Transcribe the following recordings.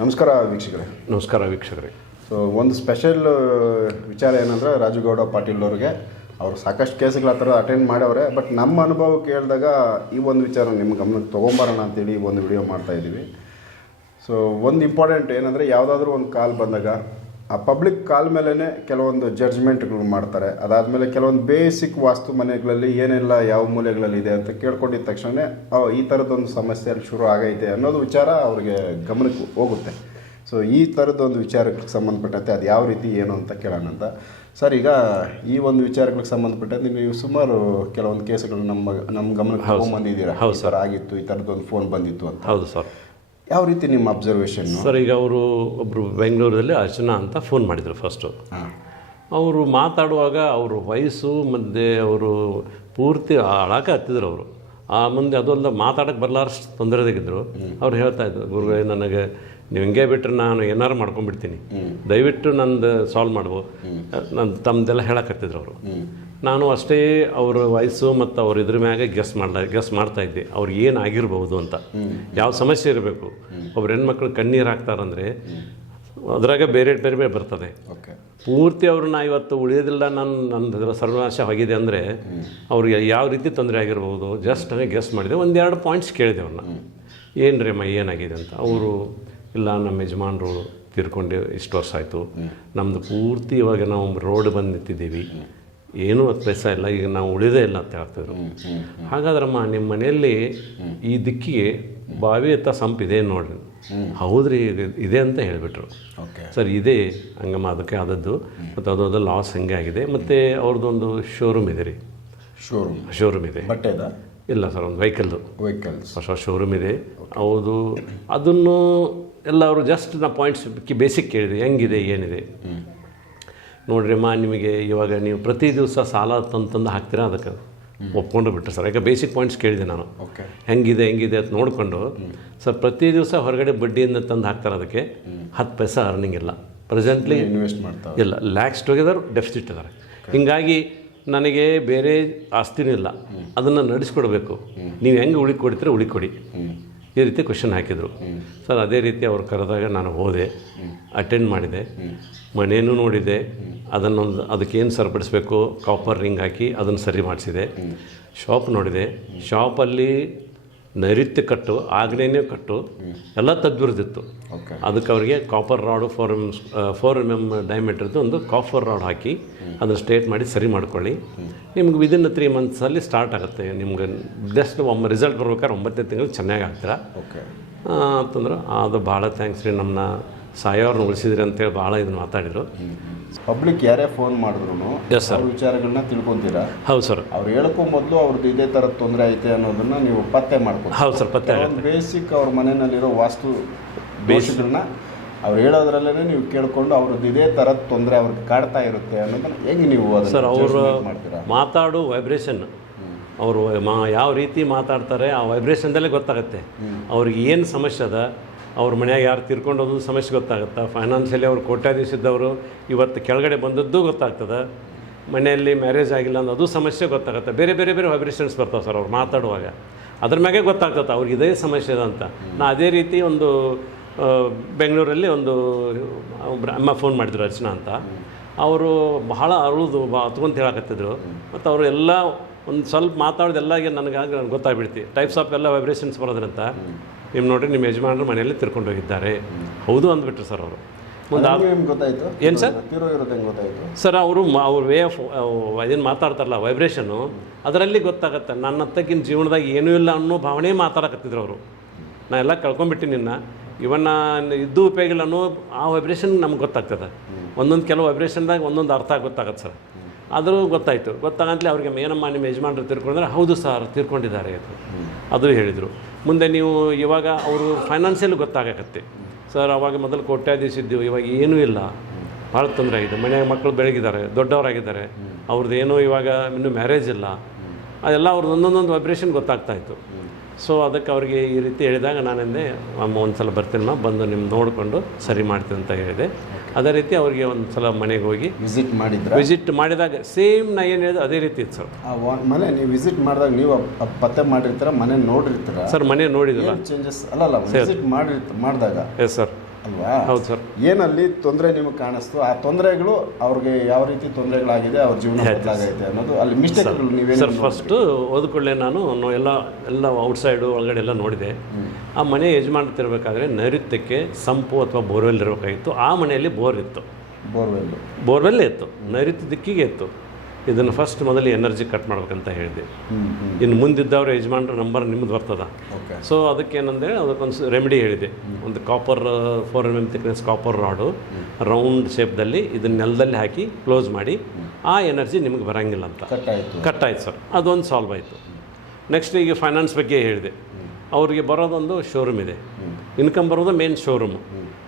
ನಮಸ್ಕಾರ ವೀಕ್ಷಕರೇ. ನಮಸ್ಕಾರ ವೀಕ್ಷಕರೇ. ಸೊ ಒಂದು ಸ್ಪೆಷಲ್ ವಿಚಾರ ಏನಂದ್ರೆ ರಾಜುಗೌಡ ಪಾಟೀಲ್ ಅವ್ರಿಗೆ ಅವರು ಸಾಕಷ್ಟು ಕೇಸ್ಗಳ ಆ ಥರ ಅಟೆಂಡ್ ಮಾಡವ್ರೆ ಬಟ್ ನಮ್ಮ ಅನುಭವ ಕೇಳಿದಾಗ ಈ ಒಂದು ವಿಚಾರ ನಿಮ್ಮ ಗಮನಕ್ಕೆ ತೊಗೊಂಬರೋಣ ಅಂತೇಳಿ ಒಂದು ವಿಡಿಯೋ ಮಾಡ್ತಾ ಇದ್ದೀವಿ ಸೊ ಒಂದು ಇಂಪಾರ್ಟೆಂಟ್ ಏನಂದರೆ ಯಾವುದಾದ್ರೂ ಒಂದು ಕಾಲ್ ಬಂದಾಗ ಆ ಪಬ್ಲಿಕ್ ಕಾಲ್ ಮೇಲೇ ಕೆಲವೊಂದು ಜಡ್ಜ್ಮೆಂಟ್ಗಳು ಮಾಡ್ತಾರೆ. ಅದಾದಮೇಲೆ ಕೆಲವೊಂದು ಬೇಸಿಕ್ ವಾಸ್ತು ಮನೆಗಳಲ್ಲಿ ಏನೆಲ್ಲ ಯಾವ ಮೂಲೆಗಳಲ್ಲಿ ಇದೆ ಅಂತ ಕೇಳ್ಕೊಂಡಿದ್ದ ತಕ್ಷಣ ಈ ಥರದ್ದೊಂದು ಸಮಸ್ಯೆ ಅಲ್ಲಿ ಶುರು ಆಗೈತೆ ಅನ್ನೋದು ವಿಚಾರ ಅವ್ರಿಗೆ ಗಮನಕ್ಕೆ ಹೋಗುತ್ತೆ. ಸೊ ಈ ಥರದ್ದೊಂದು ವಿಚಾರಕ್ಕೆ ಸಂಬಂಧಪಟ್ಟಂತೆ ಅದು ಯಾವ ರೀತಿ ಏನು ಅಂತ ಕೇಳೋಣ ಅಂತ. ಸರ್ ಈಗ ಈ ಒಂದು ವಿಚಾರಗಳಿಗೆ ಸಂಬಂಧಪಟ್ಟಂತೆ ನೀವು ಸುಮಾರು ಕೆಲವೊಂದು ಕೇಸುಗಳು ನಮ್ಮ ನಮ್ಮ ಗಮನಕ್ಕೆ ಬಂದಿದ್ದೀರಾ ಹೌದು ಸರ್. ಆಗಿತ್ತು ಈ ಥರದ್ದೊಂದು ಫೋನ್ ಬಂದಿತ್ತು ಅಂತ. ಹೌದು ಸರ್. ಯಾವ ರೀತಿ ನಿಮ್ಮ ಅಬ್ಸರ್ವೇಷನ್ ಸರ್ ಈಗ ಅವರು ಒಬ್ಬರು ಬೆಂಗಳೂರಲ್ಲಿ ಅರ್ಚನಾ ಅಂತ ಫೋನ್ ಮಾಡಿದರು ಫಸ್ಟು ಅವರು ಮಾತಾಡುವಾಗ ಅವರು ವಯಸ್ಸು ಮತ್ತು ಅವರು ಪೂರ್ತಿ ಅಳಕ ಹತ್ತಿದ್ರು ಅವರು. ಆ ಮುಂದೆ ಅದೊಂದು ಮಾತಾಡಕ್ಕೆ ಬರಲಾರಷ್ಟು ತೊಂದರೆದಾಗಿದ್ದರು ಅವ್ರು ಹೇಳ್ತಾ ಇದ್ರು ಗುರುಗಳೇ ನನಗೆ ನೀವು ಹಿಂಗೆ ಬಿಟ್ಟರೆ ನಾನು ಏನಾರು ಮಾಡ್ಕೊಂಡ್ಬಿಡ್ತೀನಿ. ದಯವಿಟ್ಟು ನಂದು ಸಾಲ್ವ್ ಮಾಡ್ಬೋ ನನ್ನ ತಮ್ಮದೆಲ್ಲ ಹೇಳಕತ್ತಿದ್ರು ಅವರು. ನಾನು ಅಷ್ಟೇ ಅವ್ರ ವಯಸ್ಸು ಮತ್ತು ಅವ್ರ ಇದ್ರ ಮ್ಯಾಗೆ ಗೆಸ್ ಮಾಡ್ಲ ಗೆಸ್ ಮಾಡ್ತಾ ಇದ್ದೆ. ಅವ್ರಿಗೆ ಏನು ಆಗಿರ್ಬೋದು ಅಂತ. ಯಾವ ಸಮಸ್ಯೆ ಇರಬೇಕು. ಒಬ್ರು ಹೆಣ್ಮಕ್ಳು ಕಣ್ಣೀರು ಹಾಕ್ತಾರಂದ್ರೆ ಅದ್ರಾಗ ಬೇರೆ ಬೇರೆ ಬೇರೆ ಬರ್ತದೆ. ಪೂರ್ತಿ ಅವ್ರನ್ನ ಇವತ್ತು ಉಳಿಯೋದಿಲ್ಲ ನನ್ನ ನನ್ನ ಸರ್ವನಾಶ ಆಗಿದೆ ಅಂದರೆ ಅವ್ರಿಗೆ ಯಾವ ರೀತಿ ತೊಂದರೆ ಆಗಿರ್ಬೋದು ಜಸ್ಟ್ ಗೆಸ್ ಮಾಡಿದೆ. ಒಂದೆರಡು ಪಾಯಿಂಟ್ಸ್ ಕೇಳಿದೆ ಅವ್ರನ್ನ ಏನು ರೀ ಅಮ್ಮ ಏನಾಗಿದೆ ಅಂತ. ಅವರು ಇಲ್ಲ ನಮ್ಮ ಯಜಮಾನರು ತೀರ್ಕೊಂಡು ಇಷ್ಟು ವರ್ಷ ಆಯಿತು. ನಮ್ಮದು ಪೂರ್ತಿ ಇವಾಗ ನಾವು ರೋಡ್ ಬಂದು ನಿಂತಿದ್ದೀವಿ. ಏನೂ ಹತ್ತು ಪೈಸಾ ಇಲ್ಲ ಈಗ ನಾವು ಉಳಿದೇ ಇಲ್ಲ ಅಂತ ಹೇಳ್ತಿದ್ರು ಹಾಗಾದ್ರಮ್ಮ ನಿಮ್ಮ ಮನೆಯಲ್ಲಿ ಈ ದಿಕ್ಕಿಗೆ ಬಾವಿ ಹತ್ತ ಸಂಪಿದೆ ನೋಡ್ರಿ. ಹೌದ್ರಿ ಇದು- ಇದೆ ಅಂತ ಹೇಳಿಬಿಟ್ರು. ಓಕೆ. ಸರ್ ಇದೆ ಹಂಗಮ್ಮ ಅದಕ್ಕೆ ಆದದ್ದು. ಮತ್ತು ಅದು ಲಾಸ್ ಹಂಗೆ ಆಗಿದೆ. ಮತ್ತು ಅವ್ರದ್ದೊಂದು ಶೋರೂಮ್ ಇದೆ ರೀ. ಶೋರೂಮ್ ಶೋರೂಮ್ ಇದೆ. ಬಟ್ಟೆದ? ಇಲ್ಲ ಸರ್ ಒಂದು ವೆಹಿಕಲ್ದು ವೆಹಿಕಲ್ಸ್. ಹೊಸ ಶೋರೂಮ್ ಇದೆ. ಹೌದು ಅದನ್ನು ಎಲ್ಲ ಅವರು ಜಸ್ಟ್ ನಾ ಪಾಯಿಂಟ್ಸ್ ಬೇಸಿಕ್ ಕೇಳಿದೆ ಹೆಂಗಿದೆ ಏನಿದೆ. ನೋಡ್ರಿ ಅಮ್ಮ ನಿಮಗೆ ಇವಾಗ ನೀವು ಪ್ರತಿ ದಿವಸ ಸಾಲ ತಂದು ತಂದು ಹಾಕ್ತೀರಾ ಅದಕ್ಕೆ? ಒಪ್ಕೊಂಡು ಬಿಟ್ಟರೆ ಸರ್. ಈಗ ಬೇಸಿಕ್ ಪಾಯಿಂಟ್ಸ್ ಕೇಳಿದೆ ನಾನು. ಹೆಂಗಿದೆ ಹೆಂಗಿದೆ ಅಂತ ನೋಡಿಕೊಂಡು ಸರ್ ಪ್ರತಿ ದಿವಸ ಹೊರಗಡೆ ಬಡ್ಡಿಯಿಂದ ತಂದು ಹಾಕ್ತಾರೆ ಅದಕ್ಕೆ. ಹತ್ತು ಪೈಸಾ ಅರ್ನಿಂಗ್ ಇಲ್ಲ. ಪ್ರೆಸೆಂಟ್ಲಿ ಇನ್ವೆಸ್ಟ್ ಮಾಡ್ತಾರೆ. ಇಲ್ಲ ಲ್ಯಾಕ್ಸ್ ಟುಗೆದರ್ ಡೆಫಿಸಿಟ್ ಇದ್ದಾರೆ. ಹಿಂಗಾಗಿ ನನಗೆ ಬೇರೆ ಆಸ್ತಿನೂ ಇಲ್ಲ. ಅದನ್ನು ನಡೆಸ್ಕೊಡ್ಬೇಕು. ನೀವು ಹೆಂಗೆ ಉಳಿ ಕೊಡ್ತೀರ ಉಳಿ ಕೊಡಿ. ಈ ರೀತಿ ಕ್ವೆಶನ್ ಹಾಕಿದರು. ಸರ್, ಅದೇ ರೀತಿ ಅವ್ರು ಕರೆದಾಗ ನಾನು ಹೋದೆ. ಅಟೆಂಡ್ ಮಾಡಿದೆ. ಮನೇನೂ ನೋಡಿದೆ. ಅದನ್ನೊಂದು, ಅದಕ್ಕೇನು ಸರಿಪಡಿಸ್ಬೇಕು? ಕಾಪರ್ ರಿಂಗ್ ಹಾಕಿ ಅದನ್ನು ಸರಿ ಮಾಡಿಸಿದೆ. ಶಾಪ್ ನೋಡಿದೆ. ಶಾಪಲ್ಲಿ ನೈಋತ್ಯ ಕಟ್ಟು ಆಗ್ನೇಯ ಕಟ್ಟು ಎಲ್ಲ ತದ್ವಿರುದಿತ್ತು ಅದಕ್ಕೆ ಅವರಿಗೆ copper rod four M four M M ಡೈಮೆಟ್ರದ್ದು ಒಂದು ಕಾಫರ್ ರಾಡ್ ಹಾಕಿ ಅದನ್ನು ಸ್ಟ್ರೇಟ್ ಮಾಡಿ ಸರಿ ಮಾಡ್ಕೊಳ್ಳಿ. ನಿಮ್ಗೆ ವಿದಿನ್ ತ್ರೀ ಮಂತ್ಸಲ್ಲಿ ಸ್ಟಾರ್ಟ್ ಆಗುತ್ತೆ. ನಿಮ್ಗೆ ಜಸ್ಟ್ ಒಮ್ಮೆ ರಿಸಲ್ಟ್ ಬರ್ಬೇಕಾದ್ರೆ ಒಂಬತ್ತನೇ ತಿಂಗಳು ಚೆನ್ನಾಗಿ ಆಗ್ತೀರಾ? ಅಂತಂದ್ರೆ ಅದು ಭಾಳ ಥ್ಯಾಂಕ್ಸ್ ರೀ. ನಮ್ಮನ್ನ ಸಾಯೋರ್ನ ಉಳಿಸಿದ್ರಿ ಅಂತೇಳಿ ಭಾಳ ಇದನ್ನು ಮಾತಾಡಿದರು. ಪಬ್ಲಿಕ್ ಯಾರೇ ಫೋನ್ ಮಾಡಿದ್ರು Yes, sir. ವಿಚಾರಗಳನ್ನ ತಿಳ್ಕೊಂತೀರಾ? ಹೌದು ಸರ್ ಅವ್ರು ಹೇಳ್ಕೊ ಮೊದಲು ಅವ್ರದ್ದು ಇದೇ ತರ ತೊಂದರೆ ಐತೆ ಅನ್ನೋದನ್ನ ನೀವು ಪತ್ತೆ ಮಾಡ್ಕೊಂಡು ಹೌದು ಸರ್ ಪತ್ತೆ ಕೆಲವೊಂದು ಬೇಸಿಕ್ ಅವ್ರ ಮನೆಯಲ್ಲಿರೋ ವಾಸ್ತು ಬೇಸಿಗಳನ್ನ ಅವ್ರು ಹೇಳೋದ್ರಲ್ಲೇ ನೀವು ಕೇಳ್ಕೊಂಡು ಅವ್ರದ್ದು ಇದೇ ತರ ತೊಂದರೆ ಅವ್ರಿಗೆ ಕಾಡ್ತಾ ಇರುತ್ತೆ ಅನ್ನೋದನ್ನ ಹೆಂಗೆ ನೀವು ಅದನ್ನ ಸರ್ ಅವರು judgment ಮಾಡ್ತೀರಾ? ಮಾತಾಡು ವೈಬ್ರೇಷನ್ ಅವರು ಮಾ ಯಾವ ರೀತಿ ಮಾತಾಡ್ತಾರೆ ಆ ವೈಬ್ರೇಷನ್ದಲ್ಲೇ ಗೊತ್ತಾಗುತ್ತೆ. ಅವ್ರಿಗೆ ಏನು ಸಮಸ್ಯೆ ಅದ ಅವ್ರ ಮನ್ಯಾಗ ಯಾರು ತೀರ್ಕೊಂಡೋದು ಸಮಸ್ಯೆ ಗೊತ್ತಾಗುತ್ತೆ? ಫೈನಾನ್ಷಿಯಲಿ ಅವ್ರು ಕೋಟ್ಯಾಧೀಶಿದ್ದವರು ಇವತ್ತು ಕೆಳಗಡೆ ಬಂದದ್ದು ಗೊತ್ತಾಗ್ತದೆ. ಮನೆಯಲ್ಲಿ ಮ್ಯಾರೇಜ್ ಆಗಿಲ್ಲ ಅನ್ನೋದು ಸಮಸ್ಯೆ ಗೊತ್ತಾಗುತ್ತೆ? ಬೇರೆ ಬೇರೆ ಬೇರೆ ವೈಬ್ರೇಷನ್ಸ್ ಬರ್ತಾವೆ ಸರ್ ಅವ್ರು ಮಾತಾಡುವಾಗ. ಅದ್ರ ಮ್ಯಾಗೆ ಗೊತ್ತಾಗ್ತದೆ, ಅವ್ರಿಗೆ ಇದೇ ಸಮಸ್ಯೆ ಅಂತ. ನಾ ಅದೇ ರೀತಿ ಒಂದು ಬೆಂಗಳೂರಲ್ಲಿ ಒಂದು, ಅಮ್ಮ ಫೋನ್ ಮಾಡಿದ್ರು ರಚನಾ ಅಂತ. ಅವರು ಬಹಳ ಅರಳುದು ಬಾ ಹತ್ಕೊಂತ ಹೇಳಕತ್ತಿದ್ರು. ಮತ್ತು ಅವರು ಎಲ್ಲ ಒಂದು ಸ್ವಲ್ಪ ಮಾತಾಡೋದೆಲ್ಲ ಈಗ ನನಗಾಗ ನನಗೆ ಗೊತ್ತಾಗ್ಬಿಡ್ತಿ. ಟೈಪ್ಸ್ ಆಫ್ ಎಲ್ಲ ವೈಬ್ರೇಷನ್ಸ್ ಬರೋದ್ರಂತ. ನಿಮ್ಮ ನೋಡ್ರಿ ನಿಮ್ಮ ಯಜಮಾನರು ಮನೆಯಲ್ಲಿ ತಿರ್ಕೊಂಡು ಹೋಗಿದ್ದಾರೆ. ಹೌದು ಅಂದ್ಬಿಟ್ರು ಸರ್ ಅವರು. ಏನು ಗೊತ್ತಾಯ್ತು? ಸರ್? ಗೊತ್ತಾಯ್ತು? ಸರ್ ಅವರು ಅವ್ರ ವೇ ಆಫ್ ಏನು ಮಾತಾಡ್ತಾರಲ್ಲ ವೈಬ್ರೇಷನು ಅದರಲ್ಲಿ ಗೊತ್ತಾಗತ್ತೆ ನನ್ನ ಹತ್ತಕ್ಕಿನ ಜೀವನದಾಗ ಏನೂ ಇಲ್ಲ ಅನ್ನೋ ಭಾವನೆ ಮಾತಾಡಕತ್ತಿದ್ರು ಅವರು. ನಾ ಎಲ್ಲ ಕಳ್ಕೊಂಬಿಟ್ಟಿನಿ ನಿನ್ನ. ಇವನ್ನ ಇದ್ದು ಉಪಯೋಗ ಇಲ್ಲ ಅನ್ನೋ ಆ ವೈಬ್ರೇಷನ್ ನಮ್ಗೆ ಗೊತ್ತಾಗ್ತದೆ. ಒಂದೊಂದು ಕೆಲವು ವೈಬ್ರೇಷನ್ದಾಗ ಒಂದೊಂದು ಅರ್ಥ ಗೊತ್ತಾಗತ್ತೆ ಸರ್. ಆದರೂ ಗೊತ್ತಾಯಿತು. ಗೊತ್ತಾಗಂತಲೇ ಅವ್ರಿಗೆ ಏನಮ್ಮ ನಿಮ್ಮ ಯಜಮಾನರು ತಿರ್ಕೊಂಡ್ರೆ ಹೌದು ಸರ್ ತೀರ್ಕೊಂಡಿದ್ದಾರೆ ಅದು ಅದು ಹೇಳಿದರು. ಮುಂದೆ ನೀವು ಇವಾಗ ಅವರು ಫೈನಾನ್ಷಿಯಲ್ ಗೊತ್ತಾಗಕತ್ತೆ. ಸರ್ ಅವಾಗ ಮೊದಲು ಕೋಟ್ಯಾಧೀಶ ಇವಾಗ ಏನೂ ಇಲ್ಲ. ಭಾಳ ತೊಂದರೆ ಆಗಿದೆ ಮನೆಯಾಗ ಮಕ್ಕಳು ಬೆಳಗಿದ್ದಾರೆ, ದೊಡ್ಡವರಾಗಿದ್ದಾರೆ. ಅವ್ರದ್ದು ಏನೂ ಇವಾಗ ಇನ್ನೂ ಮ್ಯಾರೇಜ್ ಇಲ್ಲ. ಅದೆಲ್ಲ ಅವ್ರದ್ದು ಒಂದೊಂದೊಂದು ವೈಬ್ರೇಷನ್ ಗೊತ್ತಾಗ್ತಾ ಇತ್ತು. ಸೊ ಅದಕ್ಕೆ ಅವ್ರಿಗೆ ಈ ರೀತಿ ಹೇಳಿದಾಗ ನಾನೆಂದೆ ಅಮ್ಮ ಒಂದು ಸಲ ಬರ್ತೀನಮ್ಮ ಬಂದು ನಿಮ್ಮ ನೋಡಿಕೊಂಡು ಸರಿ ಮಾಡ್ತೀನಿ ಅಂತ ಹೇಳಿದೆ. ಅದೇ ರೀತಿ ಅವರಿಗೆ ಒಂದು ಸಲ ಮನೆಗೆ ಹೋಗಿ ವಿಸಿಟ್ ಮಾಡಿದ್ರೆ? ವಿಸಿಟ್ ಮಾಡಿದಾಗ ಸೇಮ್ ನಾ ಏನು ಹೇಳಿದೆ ಅದೇ ರೀತಿ ಇತ್ತು ಸರ್. ಮನೆ ನೀವು ವಿಸಿಟ್ ಮಾಡಿದಾಗ ನೀವು ಪತ್ತೆ ಮಾಡಿರ್ತೀರ ಮನೆ ನೋಡಿರ್ತೀರ? ಸರ್ ಮನೆ ನೋಡಿದಿಲ್ಲ. ಚೇಂಜಸ್ ಚೇಂಜಸ್ ಅಲ್ಲ ವಿಸಿಟ್ ಮಾಡಿರ್ತ ಮಾಡಿದಾಗ ಎಸ್ ಸರ್ ಅಲ್ವಾ? ಹೌದು ಸರ್. ಏನಲ್ಲಿ ತೊಂದರೆ ನಿಮಗೆ ಕಾಣಿಸ್ತು? ಆ ತೊಂದರೆಗಳು ಅವ್ರಿಗೆ ಯಾವ ರೀತಿ ತೊಂದರೆಗಳಾಗಿದೆ ಅವ್ರ ಜೀವನ ಬದಲಾಗೈತೆ ಅನ್ನೋದು ಅಲ್ಲಿ ಮಿಸ್ಟೇಕ್ಗಳು ನೀವೇ ಸರ್ ಫಸ್ಟು ಓದ್ಕೊಳ್ಳೆ ನಾನು ಎಲ್ಲ ಎಲ್ಲ ಔಟ್ಸೈಡು ಒಳಗಡೆ ಎಲ್ಲ ನೋಡಿದೆ. ಆ ಮನೆ ಯಜಮಾನತಿರ್ಬೇಕಾದ್ರೆ ನೈಋತ್ಯಕ್ಕೆ ಸಂಪು ಅಥವಾ ಬೋರ್ವೆಲ್ ಇರಬೇಕಾಗಿತ್ತು. ಆ ಮನೆಯಲ್ಲಿ ಬೋರ್ ಇತ್ತು. ಬೋರ್ವೆಲ್ ಬೋರ್ವೆಲ್ಲೇ ಇತ್ತು. ನೈಋತ್ಯ ದಿಕ್ಕಿಗೆ ಇತ್ತು. ಇದನ್ನು ಫಸ್ಟ್ ಮೊದಲು ಎನರ್ಜಿ ಕಟ್ ಮಾಡ್ಬೇಕಂತ ಹೇಳಿದೆ ಇನ್ನು ಮುಂದಿದ್ದವ್ರ ಯಜಮಾನ್ರ ನಂಬರ್ ನಿಮ್ಮದು ಬರ್ತದ. ಸೊ ಅದಕ್ಕೆ ಏನಂದ್ರೆ ಅದಕ್ಕೊಂದು ರೆಮಿಡಿ ಹೇಳಿದೆ ಒಂದು copper four M M thickness copper rod round ಶೇಪ್ದಲ್ಲಿ ಇದನ್ನ ನೆಲದಲ್ಲಿ ಹಾಕಿ ಕ್ಲೋಸ್ ಮಾಡಿ ಆ ಎನರ್ಜಿ ನಿಮಗೆ ಬರಂಗಿಲ್ಲ ಅಂತ. ಕಟ್ ಆಯಿತು. ಸರ್ ಅದೊಂದು ಸಾಲ್ವ್ ಆಯಿತು. ನೆಕ್ಸ್ಟ್ ಈಗ ಫೈನಾನ್ಸ್ ಬಗ್ಗೆ ಹೇಳಿದೆ. ಅವರಿಗೆ ಬರೋದೊಂದು ಶೋರೂಮ್ ಇದೆ. ಇನ್ಕಮ್ ಬರೋದು ಮೇನ್ ಶೋರೂಮು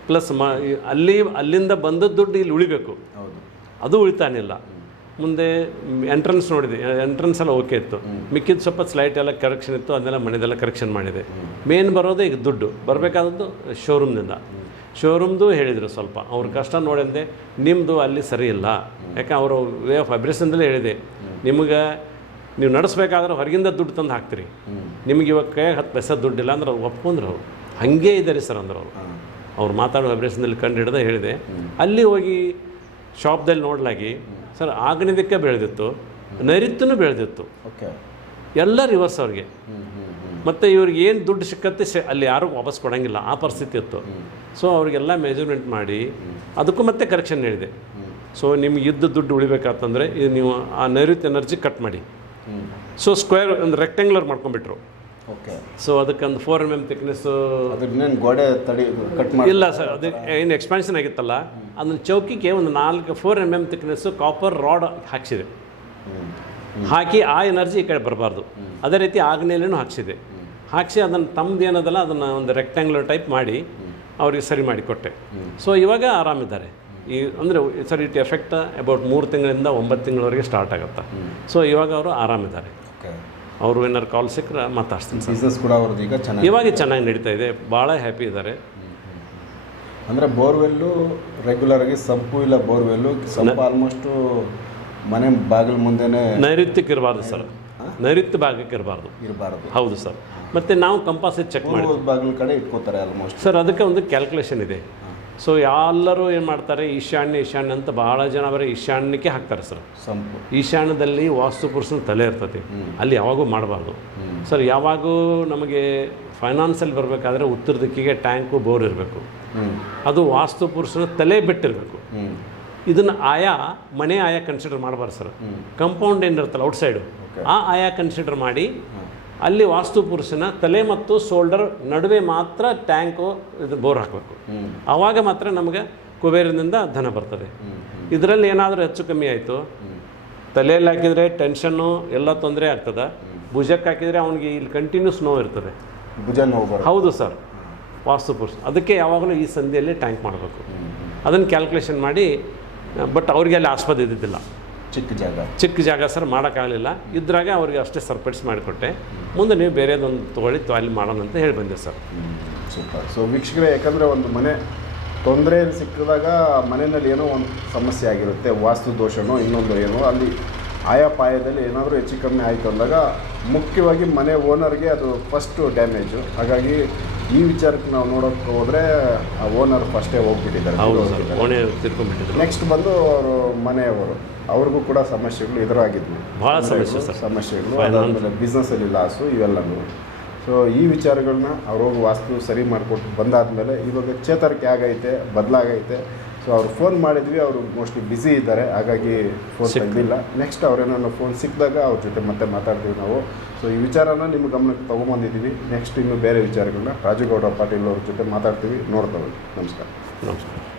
ಪ್ಲಸ್ ಮ ಅಲ್ಲಿ ಅಲ್ಲಿಂದ ಬಂದದ್ದು ದುಡ್ಡು ಇಲ್ಲಿ ಉಳಿಬೇಕು. ಅದು ಉಳಿತಾನಿಲ್ಲ. ಮುಂದೆ ಎಂಟ್ರೆನ್ಸ್ ನೋಡಿದೆ. ಎಂಟ್ರೆನ್ಸ್ ಎಲ್ಲ ಓಕೆ ಇತ್ತು. ಮಿಕ್ಕಿದ ಸ್ವಲ್ಪ ಸ್ಲೈಟ್ ಎಲ್ಲ ಕರೆಕ್ಷನ್ ಇತ್ತು ಅದನ್ನೆಲ್ಲ ಮನೆದೆಲ್ಲ ಕರೆಕ್ಷನ್ ಮಾಡಿದೆ. ಮೇನ್ ಬರೋದು ಈಗ ದುಡ್ಡು. ಬರಬೇಕಾದದ್ದು ಶೋರೂಮ್ನಿಂದ ಶೋರೂಮ್ದು ಹೇಳಿದರು ಸ್ವಲ್ಪ. ಅವ್ರ ಕಷ್ಟ ನೋಡಿದೆ ನಿಮ್ಮದು ಅಲ್ಲಿ ಸರಿ ಇಲ್ಲ. ಯಾಕೆ ಅವರು ವೇ ಆಫ್ ಅಬ್ರೆಸಿಂದಲೇ ಹೇಳಿದೆ. ನಿಮಗೆ ನೀವು ನಡೆಸ್ಬೇಕಾದ್ರೆ ಹೊರಗಿಂದ ದುಡ್ಡು ತಂದು ಹಾಕ್ತೀರಿ. ನಿಮಗೆ ಇವಾಗ ಕೈಯಾಗ ಹತ್ತು ಪೈಸೆ ದುಡ್ಡಿಲ್ಲ ಅಂದ್ರೆ ಅವ್ರು ಒಪ್ಕೊಂಡ್ರು ಅವರು. ಹಾಗೇ ಇದ್ದಾರೆ ಸರ್ ಅಂದ್ರೆ ಅವರು. ಅವ್ರು ಮಾತಾಡೋ ಅಬ್ರೆಸಿಂದಲ್ಲಿ ಕಂಡು ಹಿಡ್ದೆ ಹೇಳಿದೆ. ಅಲ್ಲಿ ಹೋಗಿ ಶಾಪ್ದಲ್ಲಿ ನೋಡ್ಲಾಗಿ ಸರ್ ಆಗ್ನೇದಕ್ಕೆ ಬೆಳೆದಿತ್ತು ನೈರುತ್ಯನೂ ಬೆಳೆದಿತ್ತು. ಓಕೆ. ಎಲ್ಲ ರಿವರ್ಸ್ ಅವ್ರಿಗೆ. ಮತ್ತು ಇವ್ರಿಗೆ ಏನು ದುಡ್ಡು ಸಿಕ್ಕತ್ತೆ ಸಿ- ಅಲ್ಲಿ ಯಾರೂ ವಾಪಸ್ ಕೊಡೋಂಗಿಲ್ಲ ಆ ಪರಿಸ್ಥಿತಿ ಇತ್ತು. ಸೊ ಅವ್ರಿಗೆಲ್ಲ ಮೆಜರ್ಮೆಂಟ್ ಮಾಡಿ ಅದಕ್ಕೂ ಮತ್ತೆ ಕರೆಕ್ಷನ್ ಹೇಳಿದೆ. ಸೊ ನಿಮ್ಗೆ ಇದ್ದ ದುಡ್ಡು ಉಳಿಬೇಕಾತಂದರೆ ಇದು ನೀವು ಆ ನೈಋತ್ಯ ಎನರ್ಜಿ ಕಟ್ ಮಾಡಿ. ಸೊ ಸ್ಕ್ವೇರ್ ಒಂದು ರೆಕ್ಟ್ಯಾಂಗ್ಯುಲರ್ ಮಾಡ್ಕೊಂಡ್ಬಿಟ್ರು. ಓಕೆ ಸೊ ಅದಕ್ಕೆ ಒಂದು ಫೋರ್ ಎಂ ಎಂ ತಿಕ್ನೆಸ್ಸು ಅದನ್ನೇನು ಗೋಡೆ ತಡಿ ಕಟ್ ಮಾಡಿ ಇಲ್ಲ ಸರ್ ಅದು ಏನು ಎಕ್ಸ್ಪಾನ್ಷನ್ ಆಗಿತ್ತಲ್ಲ ಅದನ್ನ ಚೌಕಿಗೆ ಒಂದು ನಾಲ್ಕು four M M thickness copper rod ಹಾಕ್ಸಿದೆ. ಹಾಕಿ ಆ ಎನರ್ಜಿ ಈ ಕಡೆ ಬರಬಾರ್ದು. ಅದೇ ರೀತಿ ಆಗ್ನೇಲೇನು ಹಾಕ್ಸಿದೆ. ಹಾಕ್ಸಿ ಅದನ್ನು ತಮ್ಮದು ಏನದಲ್ಲ ಅದನ್ನು ಒಂದು ರೆಕ್ಟ್ಯಾಂಗ್ಲರ್ ಟೈಪ್ ಮಾಡಿ ಅವ್ರಿಗೆ ಸರಿ ಮಾಡಿ ಕೊಟ್ಟೆ ಸೊ ಇವಾಗ ಆರಾಮಿದ್ದಾರೆ. ಈ ಅಂದರೆ ಸರ್ ಇಟ್ ಎಫೆಕ್ಟ್ ಅಬೌಟ್ ಮೂರು ತಿಂಗಳಿಂದ ಒಂಬತ್ತು ತಿಂಗಳವರೆಗೆ ಸ್ಟಾರ್ಟ್ ಆಗುತ್ತೆ. ಸೊ ಇವಾಗ ಅವರು ಆರಾಮಿದ್ದಾರೆ. ಅವರು ಏನಾರು ಕಾಲ್ ಸಿಕ್ಕರೆ ಮಾತಾಡ್ತೀನಿ ಸರ್. ಬಿಸ್ನೆಸ್ ಕೂಡ ಅವ್ರದ್ದು ಈಗ ಚೆನ್ನಾಗಿ ಇವಾಗ ಚೆನ್ನಾಗಿ ನಡೀತಾ ಇದೆ. ಭಾಳ ಹ್ಯಾಪಿ ಇದ್ದಾರೆ ಅಂದರೆ ಬೋರ್ವೆಲ್ಲು ರೆಗ್ಯುಲರ್ ಆಗಿ ಸಂಪು ಇಲ್ಲ ಬೋರ್ವೆಲ್ಲು ಸಂಪು ಆಲ್ಮೋಸ್ಟು ಮನೆ ಬಾಗಿಲು ಮುಂದೆನೇ ನೈಋತ್ಯಕ್ಕೆ ಇರಬಾರ್ದು ಸರ್. ನೈಋತ್ಯ ಭಾಗಕ್ಕೆ ಇರಬಾರ್ದು. ಇರಬಾರ್ದು. ಹೌದು ಸರ್. ಮತ್ತು ನಾವು ಕಂಪಾಸಿಟ್ ಚೆಕ್ ಮಾಡಿ ಬಾಗಿಲು ಕಡೆ ಇಟ್ಕೋತಾರೆ ಆಲ್ಮೋಸ್ಟ್ ಸರ್ ಅದಕ್ಕೆ ಒಂದು ಕ್ಯಾಲ್ಕುಲೇಷನ್ ಇದೆ. ಸೊ ಎಲ್ಲರೂ ಏನು ಮಾಡ್ತಾರೆ? ಈಶಾನ್ಯ ಈಶಾನ್ಯ ಅಂತ ಭಾಳ ಜನ ಬರೀ ಈಶಾನ್ಯಕ್ಕೆ ಹಾಕ್ತಾರೆ ಸರ್. ಈಶಾನ್ಯದಲ್ಲಿ ವಾಸ್ತು ಪುರುಷನ ತಲೆ ಇರ್ತೈತಿ ಅಲ್ಲಿ ಯಾವಾಗೂ ಮಾಡಬಾರ್ದು. ಸರ್ ಯಾವಾಗೂ ನಮಗೆ ಫೈನಾನ್ಸಲ್ಲಿ ಬರಬೇಕಾದ್ರೆ ಉತ್ತರ ದಿಕ್ಕಿಗೆ ಟ್ಯಾಂಕು ಬೋರ್ ಇರಬೇಕು. ಅದು ವಾಸ್ತು ಪುರುಷನ ತಲೆ ಬಿಟ್ಟಿರಬೇಕು. ಇದನ್ನು ಆಯಾ ಮನೆ ಆಯಾ ಕನ್ಸಿಡರ್ ಮಾಡಬಾರ್ದು ಸರ್. ಕಂಪೌಂಡ್ ಏನಿರುತ್ತಲ್ಲ ಔಟ್ಸೈಡು ಆ ಆಯಾ ಕನ್ಸಿಡರ್ ಮಾಡಿ ಅಲ್ಲಿ ವಾಸ್ತು ಪುರುಷನ ತಲೆ ಮತ್ತು ಶೋಲ್ಡರ್ ನಡುವೆ ಮಾತ್ರ ಟ್ಯಾಂಕು ಇದು ಬೋರ್ ಹಾಕಬೇಕು. ಆವಾಗ ಮಾತ್ರ ನಮಗೆ ಕುಬೇರದಿಂದ ಧನ ಬರ್ತದೆ. ಇದರಲ್ಲಿ ಏನಾದರೂ ಹೆಚ್ಚು ಕಮ್ಮಿ ಆಯಿತು? ತಲೆಯಲ್ಲಿ ಹಾಕಿದರೆ ಟೆನ್ಷನ್ನು ಎಲ್ಲ ತೊಂದರೆ ಆಗ್ತದೆ? ಭುಜಕ್ಕೆ ಹಾಕಿದರೆ ಅವನಿಗೆ ಇಲ್ಲಿ ಕಂಟಿನ್ಯೂಸ್ ನೋವು ಇರ್ತದೆ. ಭುಜ ನೋವು ಹೌದು ಸರ್. ವಾಸ್ತು ಪುರುಷ. ಅದಕ್ಕೆ ಯಾವಾಗಲೂ ಈ ಸಂಧಿಯಲ್ಲಿ ಟ್ಯಾಂಕ್ ಮಾಡಬೇಕು. ಅದನ್ನು ಕ್ಯಾಲ್ಕುಲೇಷನ್ ಮಾಡಿ ಬಟ್ ಅವ್ರಿಗೆ ಅಲ್ಲಿ ಆಸ್ಪದ ಇದ್ದಿದ್ದಿಲ್ಲ. ಚಿಕ್ಕ ಜಾಗ. ಚಿಕ್ಕ ಜಾಗ ಸರ್ ಮಾಡೋಕ್ಕಾಗಲಿಲ್ಲ. ಇದ್ರಾಗ ಅವ್ರಿಗೆ ಅಷ್ಟೇ ಸರಿಪಡಿಸಿ ಮಾಡಿಕೊಟ್ಟೆ. ಮುಂದೆ ನೀವು ಬೇರೆದೊಂದು ತೊಗೊಳ್ಳಿ ಅಲ್ಲಿ ಮಾಡೋಣ ಅಂತ ಹೇಳಿ ಬಂದೆ ಸರ್. ಸೂಪರ್ ಸೊ ವೀಕ್ಷಕರೇ ಯಾಕಂದರೆ ಒಂದು ಮನೆ ತೊಂದರೆ ಸಿಕ್ಕಿದಾಗ ಮನೆಯಲ್ಲಿ ಏನೋ ಒಂದು ಸಮಸ್ಯೆ ಆಗಿರುತ್ತೆ ವಾಸ್ತು ದೋಷನೋ ಇನ್ನೊಂದು ಏನೋ ಅಲ್ಲಿ ಆಯಾ ಪಾಯದಲ್ಲಿ ಏನಾದರೂ ಹೆಚ್ಚು ಕಮ್ಮಿ ಆಯಿತು ಅಂದಾಗ ಮುಖ್ಯವಾಗಿ ಮನೆ ಓನರ್ಗೆ ಅದು ಫಸ್ಟು ಡ್ಯಾಮೇಜು ಹಾಗಾಗಿ ಈ ವಿಚಾರಕ್ಕೆ ನಾವು ನೋಡೋಕ್ಕೆ ಹೋದರೆ ಆ ಓನರ್ ಫಸ್ಟೇ ಹೋಗ್ಬಿಟ್ಟಿದ್ದಾರೆ. ನೆಕ್ಸ್ಟ್ ಬಂದು ಅವರು ಮನೆಯವರು. ಅವ್ರಿಗೂ ಕೂಡ ಸಮಸ್ಯೆಗಳು ಎದುರಾಗಿದ್ವು. ಭಾಳ ಸಮಸ್ಯೆ ಸರ್. ಸಮಸ್ಯೆಗಳು ಅದಾದಮೇಲೆ ಬಿಸ್ನೆಸ್ಸಲ್ಲಿ ಲಾಸು ಇವೆಲ್ಲನೂ. ಸೊ ಈ ವಿಚಾರಗಳನ್ನ ಅವ್ರೋಗಿ ವಾಸ್ತು ಸರಿ ಮಾಡಿಕೊಟ್ಟು ಬಂದಾದಮೇಲೆ ಇವಾಗ ಚೇತರಿಕೆ ಆಗೈತೆ ಬದಲಾಗೈತೆ. ಸೊ ಅವ್ರು ಫೋನ್ ಮಾಡಿದ್ವಿ ಅವರು ಮೋಸ್ಟ್ಲಿ ಬ್ಯುಸಿ ಇದ್ದಾರೆ. ಹಾಗಾಗಿ ಫೋನ್ ಸಿಗಲಿಲ್ಲ ನೆಕ್ಸ್ಟ್ ಅವ್ರೇನೋ ಫೋನ್ ಸಿಕ್ಕಿದಾಗ ಅವ್ರ ಜೊತೆ ಮತ್ತೆ ಮಾತಾಡ್ತೀವಿ ನಾವು. ಸೊ ಈ ವಿಚಾರನ ನಿಮ್ಮ ಗಮನಕ್ಕೆ ತೊಗೊಂಬಂದಿದ್ದೀವಿ. ನೆಕ್ಸ್ಟ್ ಇನ್ನು ಬೇರೆ ವಿಚಾರಗಳನ್ನ ರಾಜುಗೌಡ ಪಾಟೀಲ್ ಅವ್ರ ಜೊತೆ ಮಾತಾಡ್ತೀವಿ. ನೋಡ್ತಾ ನಮಸ್ಕಾರ. ನಮಸ್ಕಾರ.